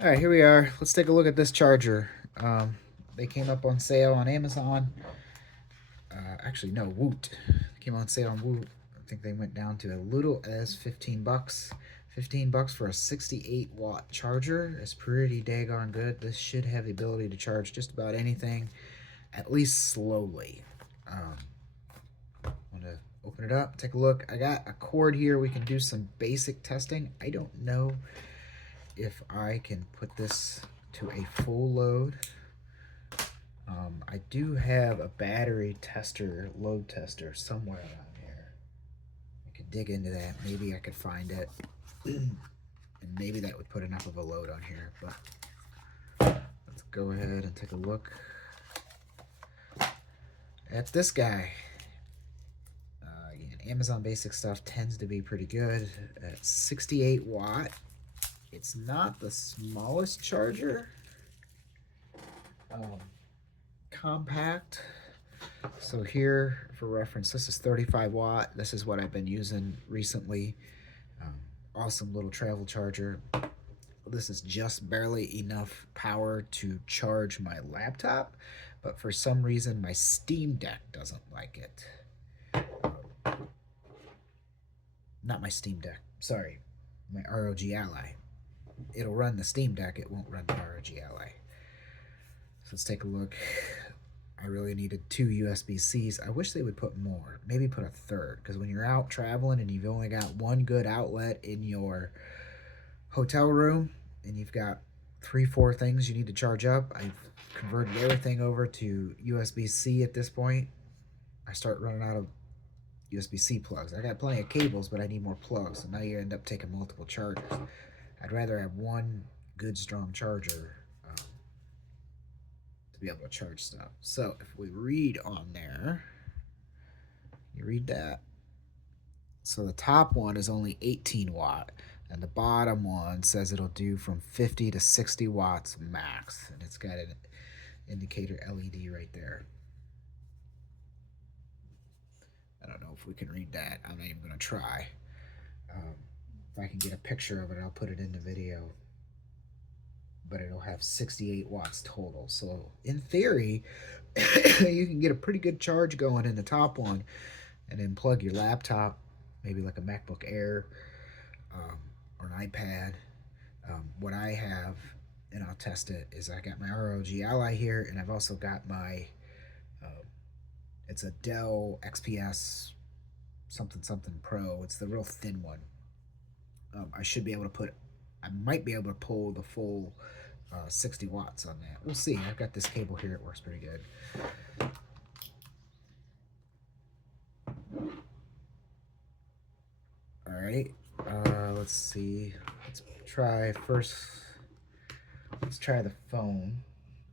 All right, here we are. Let's take a look at this charger. They came up on sale on Amazon. Actually, no, Woot. Came on sale on Woot. I think they went down to as little as 15 bucks. 15 bucks for a 68-watt charger is pretty daggone good. This should have the ability to charge just about anything, at least slowly. I'm gonna open it up, take a look. I got a cord here. We can do some basic testing. I don't know if I can put this to a full load. I do have a battery tester, load tester somewhere around here. I could dig into that. Maybe I could find it. And maybe that would put enough of a load on here. But let's go ahead and take a look at this guy. Again, Amazon Basic stuff tends to be pretty good. At 68 watt. It's not the smallest charger. Compact. So here, for reference, this is 35 watt. This is what I've been using recently. Awesome little travel charger. This is just barely enough power to charge my laptop, but for some reason my Steam Deck doesn't like it. Not my Steam Deck, sorry, my ROG Ally. It'll run the Steam Deck, it won't run the ROG Ally. So let's take a look. I really needed 2 USB-Cs. I wish they would put more. Maybe put a third, because when you're out traveling and you've only got one good outlet in your hotel room and you've got 3-4 things you need to charge up, I've converted everything over to USB-C at this point. I start running out of USB-C plugs. I got plenty of cables, but I need more plugs. So now you end up taking multiple chargers. I'd rather have one good strong charger to be able to charge stuff. So if we read on there, you read that. So the top one is only 18 watt, and the bottom one says it'll do from 50 to 60 watts max, and it's got an indicator LED right there. I don't know if we can read that. I'm not even going to try. If I can get a picture of it, I'll put it in the video. But it'll have 68 watts total. So in theory, you can get a pretty good charge going in the top one, and then plug your laptop, maybe like a MacBook Air or an iPad. What I have, and I'll test it, is I got my ROG Ally here, and I've also got my it's a Dell XPS something something Pro. It's the real thin one. I should be able to put, I might be able to pull the full 60 watts on that. We'll see. I've got this cable here. It works pretty good. All right. Let's see. Let's try first. Let's try the phone.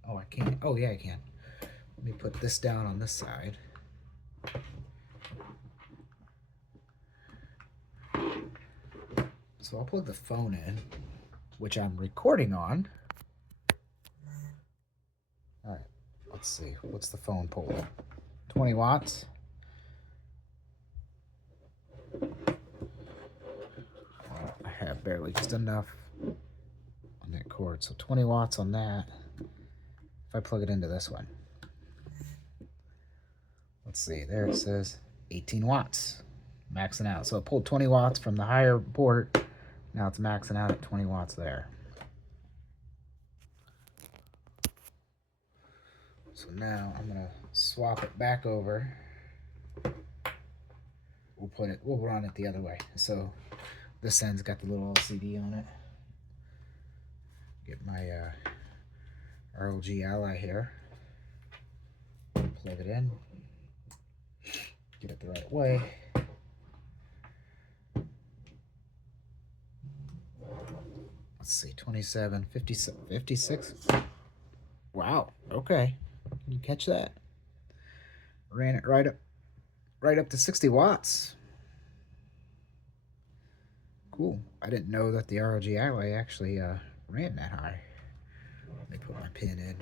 Oh, I can't. Oh, yeah, I can. Let me put this down on this side. So I'll plug the phone in, which I'm recording on. All right, let's see. What's the phone pull? 20 watts. I have barely just enough on that cord. So 20 watts on that. If I plug it into this one. Let's see. There it says 18 watts. Maxing out. So it pulled 20 watts from the higher port. Now it's maxing out at 20 watts there. So now I'm gonna swap it back over. We'll run it the other way. So this end's got the little LCD on it. Get my ROG Ally here. Plug it in. Get it the right way. Let's see, 27, 56. Wow, okay. Can you catch that? Ran it right up to 60 watts. Cool. I didn't know that the ROG Ally actually ran that high. Let me put my pin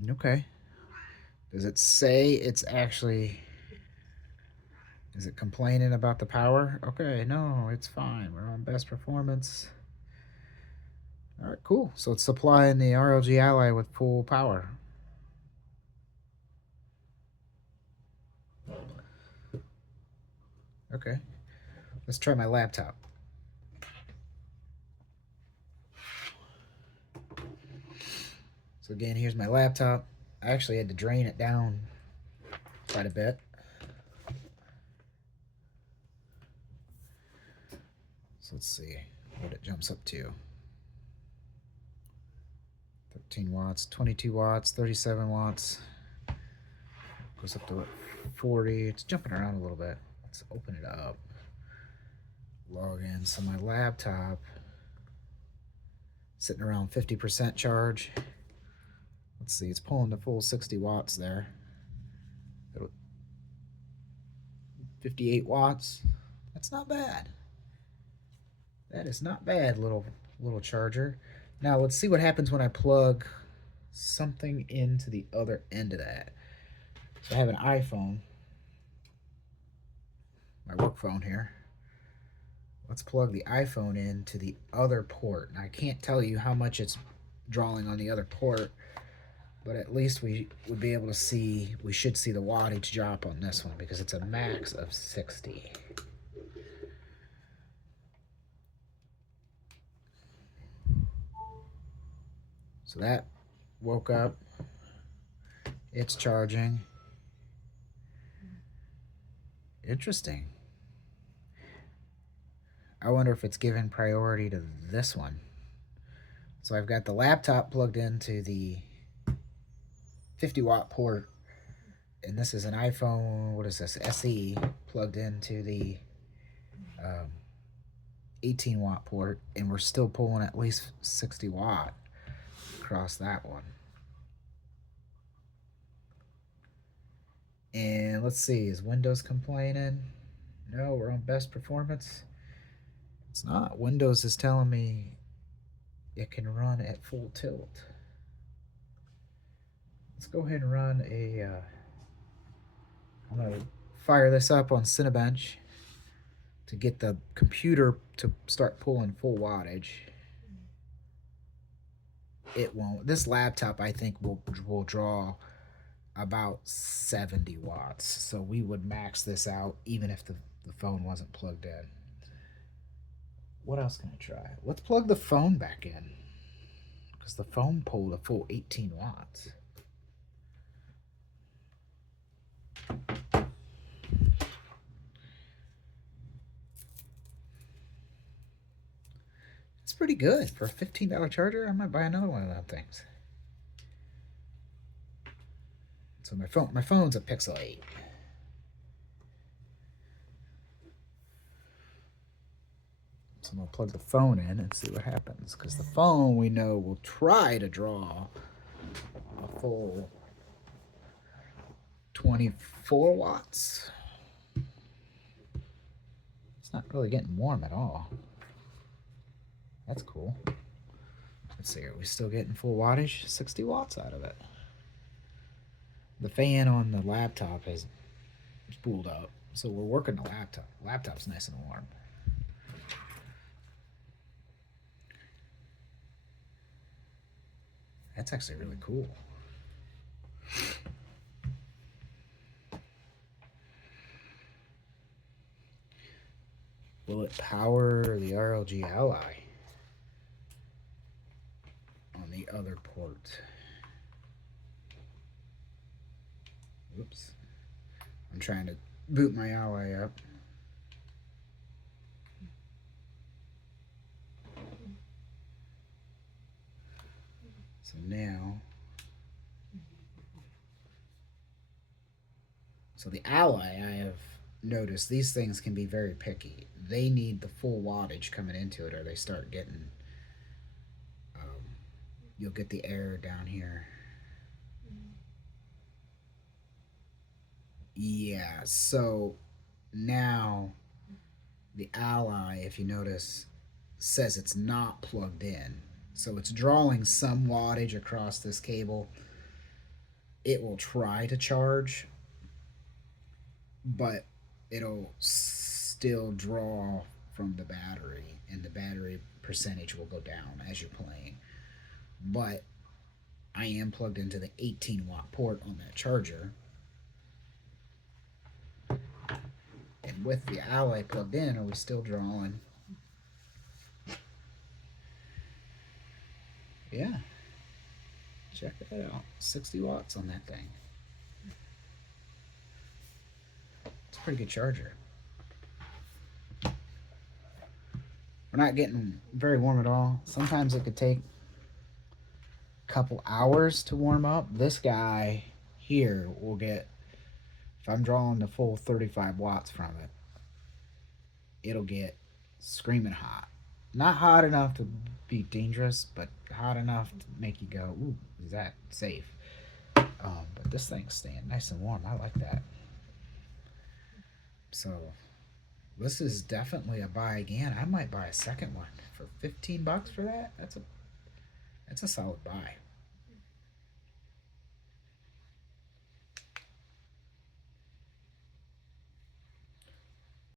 in. Okay. Does it say it's actually Is it complaining about the power? Okay, no, it's fine. We're on best performance. All right, cool. So it's supplying the RLG Ally with full power. Okay, let's try my laptop. So again, here's my laptop. I actually had to drain it down quite a bit. So let's see what it jumps up to. 13 watts, 22 watts, 37 watts. Goes up to what, 40. It's jumping around a little bit. Let's open it up. Log in. So my laptop sitting around 50% charge. Let's see, it's pulling the full 60 watts there. 58 watts. That's not bad. That is not bad, little charger. Now let's see what happens when I plug something into the other end of that. So I have an iPhone, my work phone here. Let's plug the iPhone into the other port. And I can't tell you how much it's drawing on the other port, but at least we would be able to see, we should see the wattage drop on this one because it's a max of 60. So that woke up. It's charging. Interesting. I wonder if it's giving priority to this one. So I've got the laptop plugged into the 50 watt port, and this is an iPhone, what is this, SE, plugged into the 18 watt port, and we're still pulling at least 60 watt across that one. And let's see, is Windows complaining? No, we're on best performance. It's not. Windows is telling me it can run at full tilt. Let's go ahead and run a, I'm going to fire this up on Cinebench to get the computer to start pulling full wattage. It won't. This laptop, I think, will draw about 70 watts. So we would max this out even if the phone wasn't plugged in. What else can I try? Let's plug the phone back in because the phone pulled a full 18 watts. It's pretty good for a $15 charger. I might buy another one of those things. So my phone's a Pixel 8. So I'm gonna plug the phone in and see what happens, because the phone, we know, will try to draw a full 24 watts. It's not really getting warm at all. That's cool. Let's see, are we still getting full wattage? 60 watts out of it. The fan on the laptop is spooled up, so we're working the laptop. Laptop's nice and warm. That's actually really cool. Will it power the RLG Ally on the other port? Oops. I'm trying to boot my Ally up. So now, so the Ally, I have noticed these things can be very picky. They need the full wattage coming into it, or they start getting, you'll get the error down here. Yeah, so now the Ally, if you notice, says it's not plugged in. So it's drawing some wattage across this cable. It will try to charge, but it'll still draw from the battery, and the battery percentage will go down as you're playing. But I am plugged into the 18-watt port on that charger, and with the Ally plugged in, are we still drawing? Yeah, check that out. 60 watts on that thing. It's a pretty good charger. We're not getting very warm at all. Sometimes it could take a couple hours to warm up. This guy here will get, if I'm drawing the full 35 watts from it, it'll get screaming hot. Not hot enough to be dangerous, but hot enough to make you go, ooh, is that safe? But this thing's staying nice and warm. I like that. So this is definitely a buy again. I might buy a second one for $15 for that. That's a solid buy.